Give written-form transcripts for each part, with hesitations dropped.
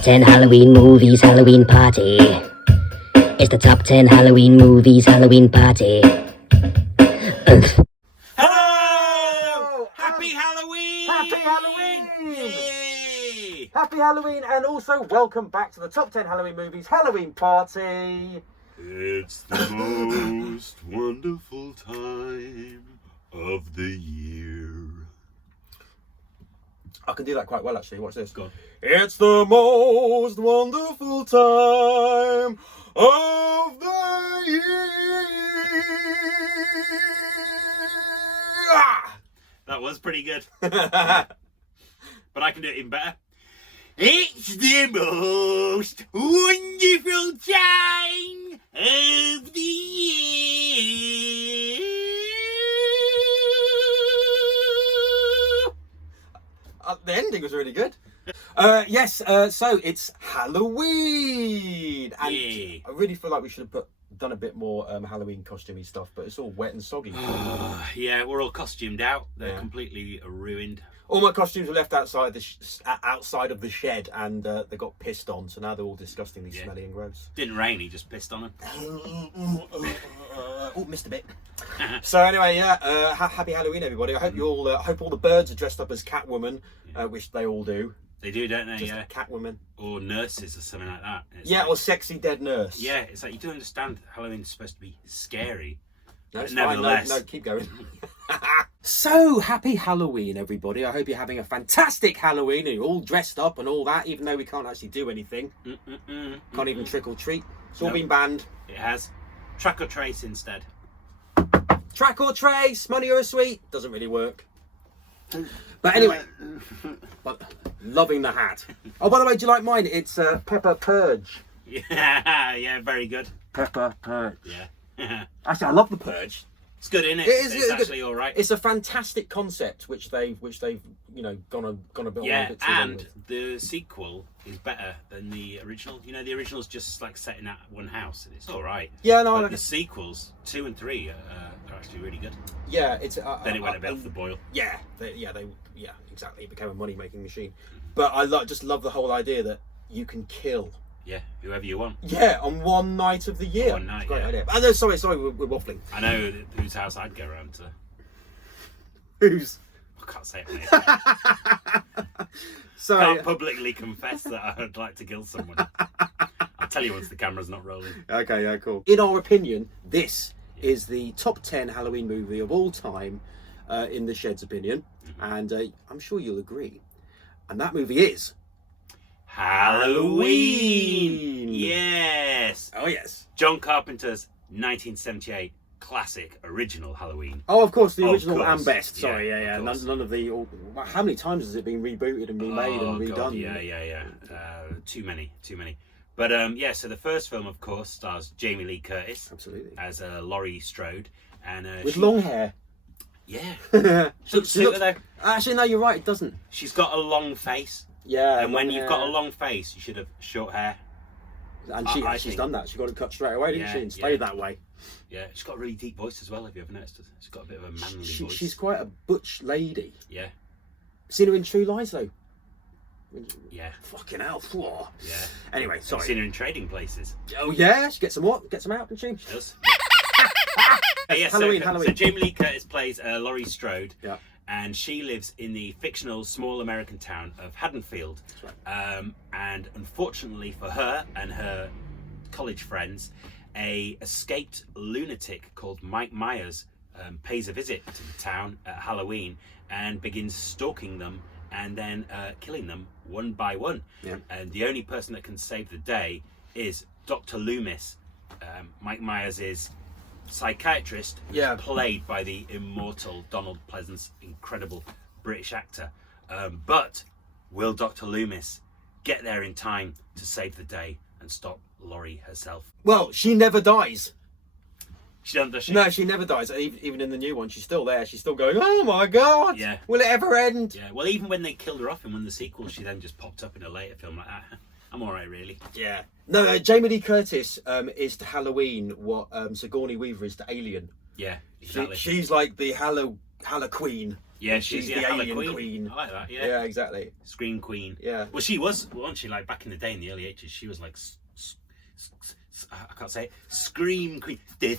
top 10 Halloween movies, Halloween party. It's the top 10 Halloween movies, Halloween party. Hello! Happy Halloween! Happy Halloween! Yay! Happy Halloween, and also welcome back to the top 10 Halloween movies, Halloween party. It's the most wonderful time of the year. I can do that quite well, actually. Watch this. Go on. It's the most wonderful time of the year. That was pretty good. But I can do it even better. It's the most wonderful time of the year. The ending was really good. Yes, so it's Halloween. And Yeah. I really feel like we should have done a bit more Halloween costumey stuff, but it's all wet and soggy. Yeah, we're all costumed out. They're Yeah. completely ruined. All my costumes were left outside outside of the shed, and they got pissed on, so now they're all disgustingly smelly and gross. Didn't rain, he just pissed on them. Oh, missed a bit. So anyway, yeah, happy Halloween, everybody. I hope you all, hope all the birds are dressed up as Catwoman, which they all do. They do, don't they? Just Yeah. Catwoman. Or nurses or something like that. It's Yeah, like, or sexy dead nurse. yeah, it's like you do understand Halloween's supposed to be scary. No, it's But nevertheless. fine. No, keep going. So, happy Halloween, everybody. I hope you're having a fantastic Halloween and you're all dressed up and all that, even though we can't actually do anything. Can't even trick or treat. It's all Nope. been banned. It has. Track or trace instead. Track or trace, money or a sweet, doesn't really work. But anyway, but loving the hat. Oh, by the way, do you like mine? It's Pepper Purge. Yeah, yeah, very good. Pepper Purge. Yeah. Actually, I love the Purge. It's good, isn't it? It is It's good. actually all right. It's a fantastic concept, which they've you know gone a bit Yeah, on a bit too long and with. the sequel is better than the original. You know, the original's just like set in that one house, and it's all right. Yeah, no, I But like the it. sequels 2 and 3 are actually really good. Yeah, it's Then it went a bit off the boil. Yeah, yeah, exactly. It became a money making machine. But I just love the whole idea that you can kill. Yeah, whoever you want. Yeah, on one night of the year. One night, It's a great yeah. idea. Oh, no, sorry, we're waffling. I know whose house I'd go around to. Who's? I can't say it. Mate. So Can't publicly confess that I'd like to kill someone. I'll tell you once the camera's not rolling. okay, yeah, cool. In our opinion, this is the top 10 Halloween movie of all time, in the Shed's opinion, and I'm sure you'll agree. And that movie is Halloween! Yes! Oh yes. John Carpenter's 1978 classic original Halloween. Oh, of course, the Of original course. and best. Yeah, Sorry, of yeah. course. None of the. How many times has it been rebooted and remade and redone? God, yeah. Too many. But yeah, so the first film, of course, stars Jamie Lee Curtis Absolutely. as Laurie Strode. And With long hair. Yeah. She Suit her though. Actually, no, you're right. It doesn't. She's got a long face. Yeah. And when long you've hair. got a long face, you should have short hair. and I she's think- done that. She got it cut straight away, didn't Yeah, she? And stayed yeah. that way. Yeah, she's got a really deep voice as well. Have you ever noticed? She's got a bit of a manly voice. She's quite a butch lady. Yeah, Seen her in True Lies though. yeah, Fucking hell. Whoa. yeah. Anyway, I've sorry. seen her in Trading Places. Oh yeah, she gets some what? Gets them out, doesn't she? She does. Yeah, Halloween, so, Halloween. So Jamie Lee Curtis plays Laurie Strode, Yeah. and she lives in the fictional small American town of Haddonfield. That's And unfortunately for her and her college friends, a escaped lunatic called Mike Myers pays a visit to the town at Halloween and begins stalking them and then killing them one by one. Yeah. And the only person that can save the day is Dr. Loomis, Mike Myers' psychiatrist, who's Yeah. played by the immortal Donald Pleasance, incredible British actor. But will Dr. Loomis get there in time to save the day and stop Laurie herself? Well, she never dies. She doesn't, does she? No, she never dies. Even in the new one, she's still there. She's still going, oh my God. Yeah. Will it ever end? Yeah, well, even when they killed her off in one of the sequels, she then just popped up in a later film like that. I'm all right, really. Yeah. No, Jamie Lee Curtis is to Halloween what Sigourney Weaver is to Alien. Yeah, exactly. She's like the Hallow Queen. Yeah, And she's the the alien Queen. queen. I like that. Yeah. Yeah, exactly. Scream Queen. Yeah. Well, she was, wasn't she? Like back in the day, in the early 80s, she was like, I can't say it. Scream Queen. This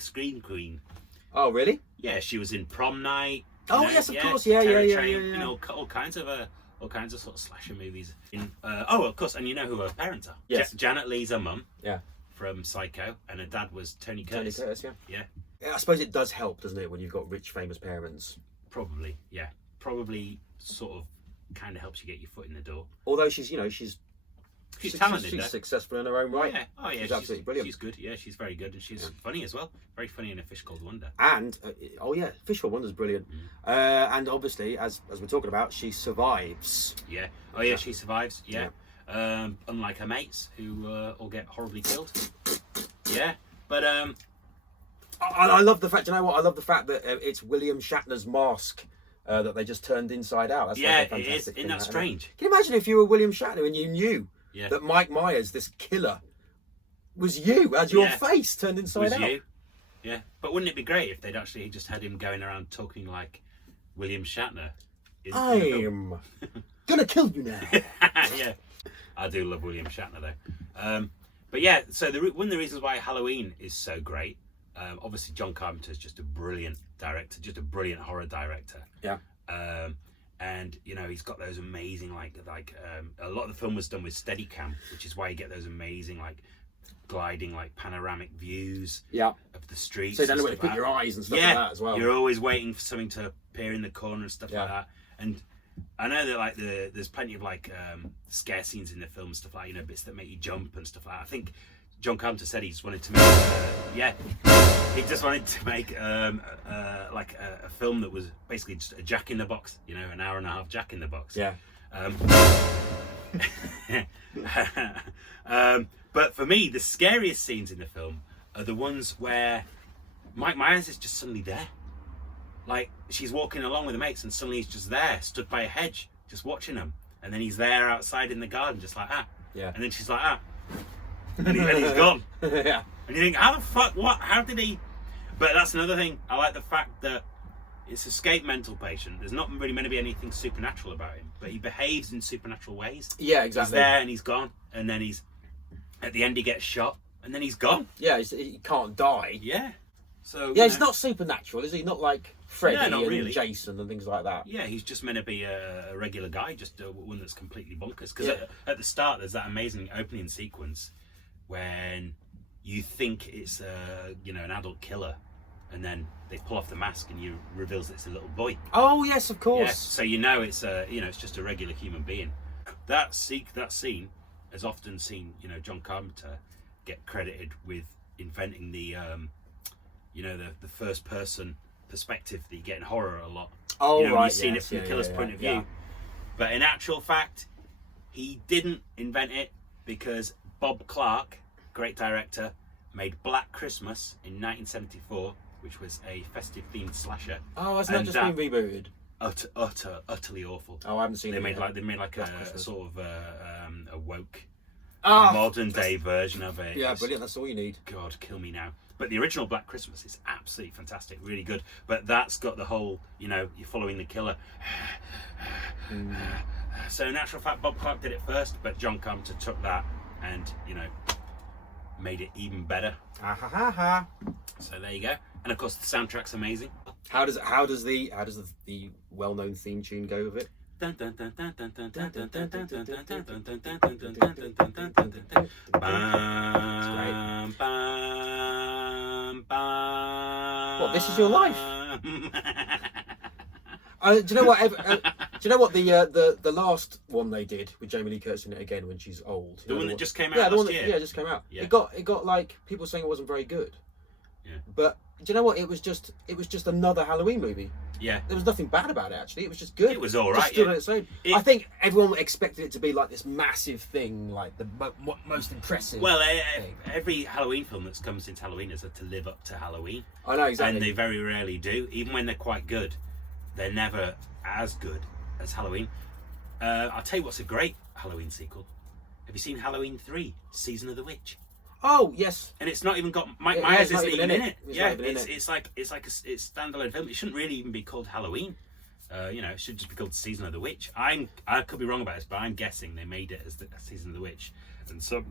Scream Queen. Oh, really? Yeah, she was in Prom Night. Oh, yes, of course. Yeah. You know, all kinds of sort of slasher movies. Of course, and you know who her parents are? Yes. Janet Leigh's her mum. Yeah. From Psycho, and her dad was Tony Curtis. Tony Curtis, Yeah. Yeah, I suppose it does help, doesn't it, when you've got rich, famous parents? Probably, yeah. Probably sort of kind of helps you get your foot in the door. Although she's talented. She's successful in her own right. Yeah. Oh yeah, she's absolutely brilliant. She's good. Yeah, she's very good, and she's funny as well. Very funny in A Fish Called Wonder. And Fish Called Wonder's brilliant. And obviously, as we're talking about, she survives. Yeah. Oh yeah, she survives. Yeah. Unlike her mates, who all get horribly killed. Yeah. But I love the fact. You know what? I love the fact that it's William Shatner's mask that they just turned inside out. That's yeah, like a it is. fantastic Isn't thing, that strange? Can you imagine if you were William Shatner and you knew Yeah. that Mike Myers, this killer, was you, as your face turned inside Was out? you? Yeah. But wouldn't it be great if they'd actually just had him going around talking like William Shatner? I'm gonna kill you now. Yeah. I do love William Shatner though. But yeah, so one of the reasons why Halloween is so great, obviously John Carpenter is just a brilliant director, just a brilliant horror director. Yeah. And you know he's got those amazing a lot of the film was done with Steadicam, which is why you get those amazing gliding panoramic views Yeah. of the streets. So you don't know and where to stuff put your eyes and stuff yeah, like that as well. You're always waiting for something to appear in the corner and stuff Yeah. like that. And I know that there's plenty of scare scenes in the film, stuff bits that make you jump and stuff like that. I think John Carpenter said he just wanted to make he just wanted to make a film that was basically just a Jack in the Box, an hour and a half Jack in the Box. Yeah. But for me, the scariest scenes in the film are the ones where Mike Myers is just suddenly there. Like she's walking along with her mates and suddenly he's just there, stood by a hedge, just watching them. And then he's there outside in the garden, just like Yeah. And then she's like and he's gone. Yeah. And you think, how the fuck, how did he? But that's another thing. I like the fact that it's escape mental patient. There's not really meant to be anything supernatural about him, but he behaves in supernatural ways. Yeah, exactly. He's there and he's gone, and then at the end he gets shot, and then he's gone. Yeah, he can't die. Yeah. So yeah, he's not supernatural, is he? Not like Freddy not and really. Jason and things like that. Yeah, he's just meant to be a regular guy, just one that's completely bonkers. Because at the start, there's that amazing opening sequence when you think it's an adult killer, and then they pull off the mask and you reveals it's a little boy. Oh yes, of course. Yeah, so it's just a regular human being. That scene has often seen John Carpenter get credited with inventing the the first person perspective that you get in horror a lot. Oh right, you've seen it from the killer's point of view. Yeah. But in actual fact, he didn't invent it because Bob Clark, great director, made Black Christmas in 1974, which was a festive themed slasher. Oh, hasn't that just been rebooted? Utterly awful. Oh, I haven't seen it. They made a sort of a woke Oh, modern day version of it. Yeah, brilliant. That's all you need. God, kill me now. But the original Black Christmas is absolutely fantastic, really good. But that's got the whole, you're following the killer. So in actual fact, Bob Clark did it first, but John Carpenter took that and, made it even better. So there you go. And of course, the soundtrack's amazing. How does the well-known theme tune go with it? What, this is your life? Do you know what? Do you know what the last one they did with Jamie Lee Curtis in it again when she's old? The one that just came out last year? Yeah, just came out. Yeah. It got like people saying it wasn't very good. Yeah. But do you know what? It was just another Halloween movie. Yeah. There was nothing bad about it actually. It was just good. It was all right. Just stood on its own. I think everyone expected it to be like this massive thing, like the most impressive. Well, thing. every Halloween film that's come since Halloween has had to live up to Halloween. I know exactly. And they very rarely do. Even when they're quite good, they're never as good as Halloween. I'll tell you what's a great Halloween sequel. Have you seen Halloween 3, Season of the Witch? Oh yes. And it's not even got Mike Yeah, Myers it's not isn't even in it. It's Yeah, not even in it. it's like it's standalone film. It shouldn't really even be called Halloween. You know, it should just be called Season of the Witch. I could be wrong about this, but I'm guessing they made it as the Season of the Witch. And some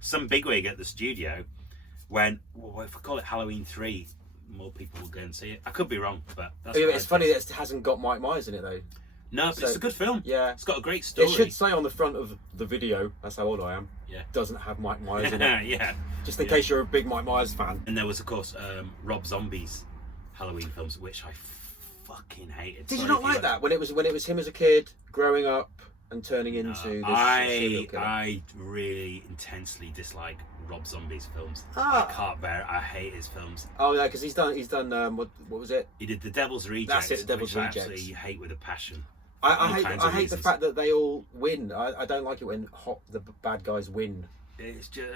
some bigwig at the studio went, well, if we call it Halloween 3, more people will go and see it. I could be wrong, but that's Yeah, what it's I funny guess. that it hasn't got Mike Myers in it though. No, but So, it's a good film. yeah. It's got a great story. It should say on the front of the video, that's how old I am. Yeah. Doesn't have Mike Myers in it. Yeah. Just in case you're a big Mike Myers fan. And there was, of course, Rob Zombie's Halloween films, which I fucking hated. Did Sorry you not if like that when it was him as a kid growing up and turning into this serial killer? I really intensely dislike Rob Zombie's films. Ah. I can't bear it. I hate his films. Oh yeah, because he's done what was it? He did The Devil's Rejects. That's it, The Devil's which Rejects. I absolutely hate with a passion. I kinds hate of the reasons. fact that they all win. I don't like it when the bad guys win. It's just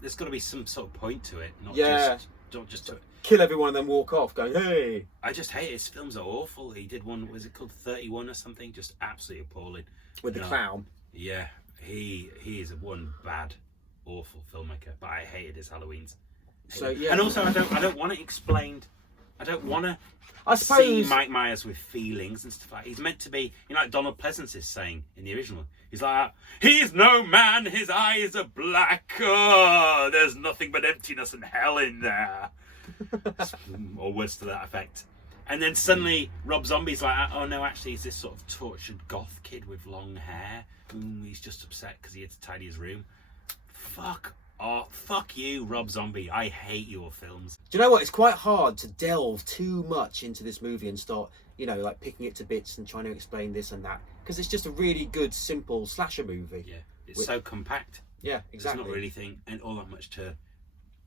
there's got to be some sort of point to it, not Yeah. just. Kill everyone and then walk off going, hey. I just hate it. His films are awful. He did one. Was it called 31 or something? Just absolutely appalling. With the No. clown. Yeah, he is one bad, awful filmmaker. But I hated his Halloweens. So yeah. And also, I don't want it explained. I don't want to I see suppose Mike Myers with feelings and stuff like that. He's meant to be, you know, like Donald Pleasance is saying in the original. He's like, he's no man, his eyes are black. Oh, there's nothing but emptiness and hell in there. Or words to that effect. And then suddenly Rob Zombie's like, oh no, actually he's this sort of tortured goth kid with long hair. He's just upset because he had to tidy his room. Fuck you, Rob Zombie. I hate your films. Do you know what? It's quite hard to delve too much into this movie and start, like picking it to bits and trying to explain this and that. Because it's just a really good, simple slasher movie. Yeah, it's so compact. Yeah, exactly. There's not really all that much to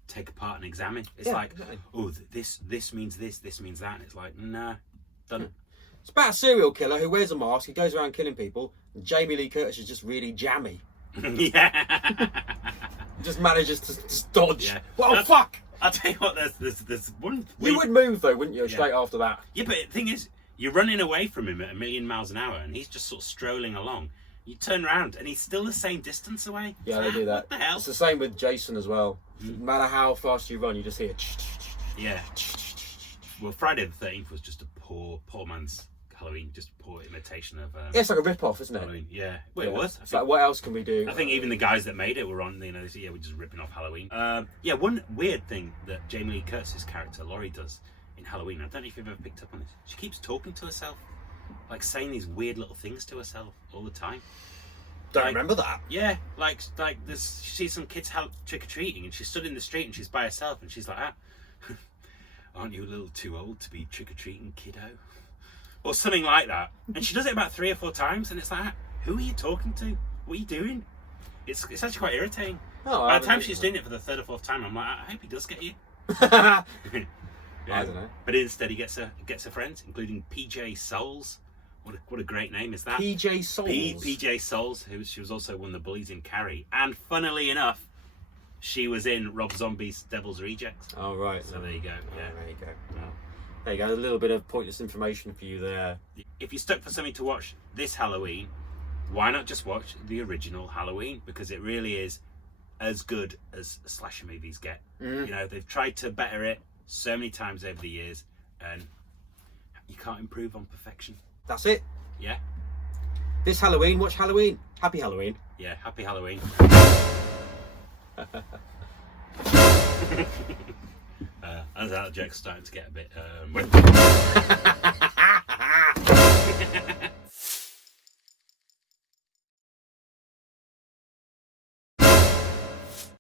take apart and examine. It's Yeah, like, exactly. oh, this means this means that. And it's like, nah, done. It's about a serial killer who wears a mask, he goes around killing people, and Jamie Lee Curtis is just really jammy. Yeah. He just manages to just dodge. Yeah. Well, fuck! I'll tell you what, there's one... You would move though, wouldn't you, straight after that? Yeah, but the thing is, you're running away from him at 1,000,000 miles an hour, and he's just sort of strolling along. You turn around, and he's still the same distance away. Yeah, they do that. What the hell? It's the same with Jason as well. No matter how fast you run, you just hear... Yeah. Well, Friday the 13th was just a poor man's Halloween, just a poor imitation of Yeah, it's like a rip-off, isn't it? Halloween. Yeah. Well, it was. It's like, what else can we do? I think even the guys that made it were on, they said, yeah, we're just ripping off Halloween. Yeah, one weird thing that Jamie Lee Curtis's character, Laurie, does in Halloween, I don't know if you've ever picked up on this, she keeps talking to herself, like saying these weird little things to herself all the time. Don't Like, remember that. Yeah, like she sees some kids trick-or-treating and she's stood in the street and she's by herself and she's like, aren't you a little too old to be trick-or-treating, kiddo? Or something like that. And she does it about 3 or 4 times and it's like, who are you talking to? What are you doing? It's actually quite irritating. Oh, By the time she's doing it for the 3rd or 4th time, I'm like, I hope he does get you. I Yeah. don't know. But instead he gets her friends, including PJ Souls. What a great name is that? PJ Souls. PJ Souls, she was also one of the bullies in Carrie. And funnily enough, she was in Rob Zombie's Devil's Rejects. Oh, right. So there you go. Yeah. There you go. Well, there you go. A little bit of pointless information for you there. If you're stuck for something to watch this Halloween, why not just watch the original Halloween? Because it really is as good as slasher movies get. They've tried to better it so many times over the years, and you can't improve on perfection. That's it. Yeah? This Halloween, watch Halloween. Happy Halloween. Yeah, happy Halloween. As that joke's starting to get a bit...